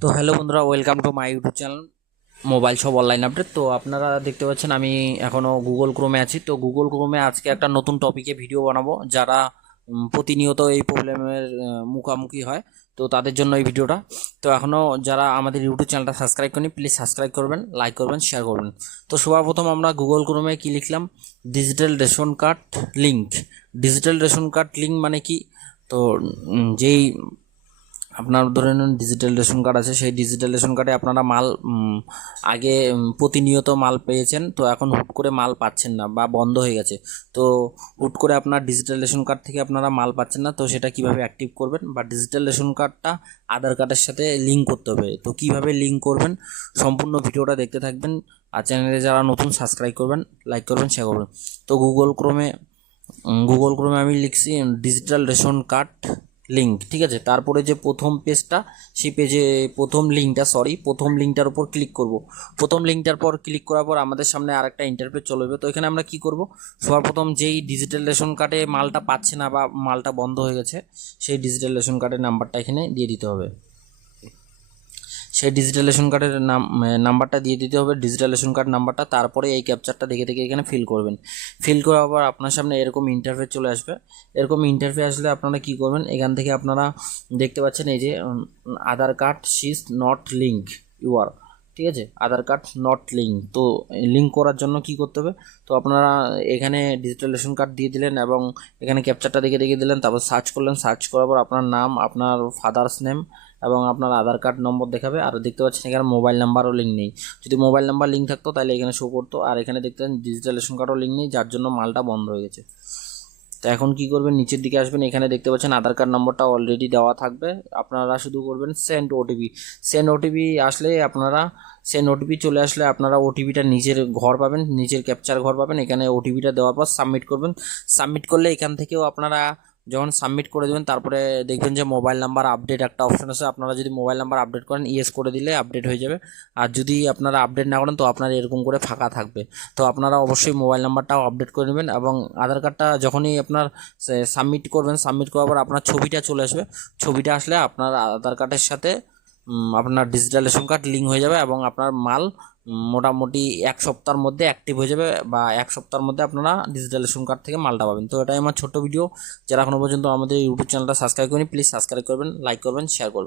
তো হ্যালো বন্ধুরা welcome to my YouTube channel mobile সব অনলাইন আপডেট তো আপনারা দেখতে পাচ্ছেন, আমি এখনও গুগল ক্রোমে আছি। তো গুগল ক্রোমে আজকে একটা নতুন টপিকে ভিডিও বানাবো, যারা প্রতিনিয়ত এই প্রবলেমের মুখোমুখি হয়, তো তাদের জন্য এই ভিডিওটা তো এখনও যারা আমাদের ইউটিউব চ্যানেলটা সাবস্ক্রাইব করেনি প্লিজ সাবস্ক্রাইব করবেন লাইক করবেন শেয়ার করবেন। তো সর্বপ্রথম আমরা গুগল ক্রোমে কি লিখলাম? Digital ration card link digital ration card link মানে কি? তো যেই আপনার ধরে নিন ডিজিটাল রেশন কার্ড আছে, সেই ডিজিটাল রেশন কার্ডে আপনারা মাল আগে প্রতিনিয়ত মাল পেয়েছেন, তো এখন হুট করে মাল পাচ্ছেন না বা বন্ধ হয়ে গেছে। তো হুট করে আপনার ডিজিটাল রেশন কার্ড থেকে আপনারা মাল পাচ্ছেন না, তো সেটা কীভাবে অ্যাক্টিভ করবেন বা ডিজিটাল রেশন কার্ডটা আধার কার্ডের সাথে লিঙ্ক করতে হবে। তো কীভাবে লিঙ্ক করবেন, সম্পূর্ণ ভিডিওটা দেখতে থাকবেন, আর চ্যানেলে যারা নতুন সাবস্ক্রাইব করবেন লাইক করবেন শেয়ার করবেন। তো গুগল ক্রোমে গুগল ক্রোমে আমি লিখছি ডিজিটাল রেশন কার্ড লিঙ্ক ঠিক আছে? তারপরে যে প্রথম পেজটা সেই পেজে প্রথম লিঙ্কটা সরি প্রথম লিঙ্কটার উপর ক্লিক করব। প্রথম লিঙ্কটার পর ক্লিক করার পর আমাদের সামনে আরেকটা ইন্টারপেজ চলে যাবে তো এখানে আমরা কি করব? সর্বপ্রথম যেই ডিজিটাল রেশন কার্ডে মালটা পাচ্ছে না বা মালটা বন্ধ হয়ে গেছে, সেই ডিজিটাল রেশন কার্ডের নাম্বারটা এখানে দিয়ে দিতে হবে। সেই ডিজিটাল রেশন কার্ডের নাম নাম্বারটা দিয়ে দিতে হবে ডিজিটাল রেশন কার্ড নাম্বারটা তারপরে এই ক্যাপচারটা দেখে দেখে এখানে ফিল করবেন। ফিল করার পর আপনার সামনে এরকম ইন্টারফেস চলে আসবে। এরকম ইন্টারফেস আসলে আপনারা কি করবেন? এখান থেকে আপনারা দেখতে পাচ্ছেন এই যে আধার কার্ড সিজ নট লিঙ্ক ইউ আর ঠিক আছে? আধার কার্ড নট লিঙ্ক তো লিঙ্ক করার জন্য কি করতে হবে? তো আপনারা এখানে ডিজিটাল রেশন কার্ড দিয়ে দিলেন এবং এখানে ক্যাপচারটা দেখে দেখে দিলেন, তারপর সার্চ করলেন সার্চ করার পর আপনার নাম, আপনার ফাদার্স নেম এবং আপনার আধার কার্ড নম্বর দেখাবে। আর দেখতে পাচ্ছেন এখানে মোবাইল নাম্বারও লিঙ্ক নেই। যদি মোবাইল নাম্বার লিঙ্ক থাকতো তাহলে এখানে শো করতো। আর এখানে দেখতেন ডিজিটাল রেশন কার্ডও লিঙ্ক নেই, যার জন্য মালটা বন্ধ হয়ে গেছে। তো এখন কি করবেন? নিচের দিকে আসবেন, এখানে দেখতে পাচ্ছেন আধার কার্ড নম্বরটা অলরেডি দেওয়া থাকবে। আপনারা শুধু করবেন সেন্ড ওটিপি সেন্ড ওটিপি আসলে আপনারা সেন্ড ওটিপি চলে আসলে আপনারা ওটিপিটা নিজের ঘর পাবেন, নিজের ক্যাপচার ঘর পাবেন। এখানে ওটিপিটা দেওয়ার পর সাবমিট করবেন। সাবমিট করলে এখান থেকেও আপনারা যখন সাবমিট করে দেবেন, তারপরে দেখবেন যে মোবাইল নাম্বার আপডেট একটা অপশন আছে। আপনারা যদি মোবাইল নাম্বার আপডেট করেন ইয়েস করে দিলে আপডেট হয়ে যাবে। আর যদি আপনারা আপডেট না করেন, তো আপনার এরকম করে ফাঁকা থাকবে। তো আপনারা অবশ্যই মোবাইল নাম্বারটাও আপডেট করে নেবেন এবং আধার কার্ডটা যখনই আপনার সাবমিট করবেন সাবমিট করার পর আপনার ছবিটা চলে আসবে। ছবিটা আসলে আপনার আধার কার্ডের সাথে আপনার ডিজিটাল রেশন কার্ড লিঙ্ক হয়ে যাবে এবং আপনার মাল মোটামুটি এক সপ্তাহের মধ্যে অ্যাক্টিভ হয়ে যাবে বা এক সপ্তাহের মধ্যে আপনারা ডিজিটাল রেশন কার্ড থেকে মালটা পাবেন। তো এটাই আমার ছোট্ট ভিডিও যারা এখনও পর্যন্ত আমাদের ইউটিউব চ্যানেলটা সাবস্ক্রাইব করেনি প্লিজ সাবস্ক্রাইব করবেন লাইক করবেন শেয়ার করবেন।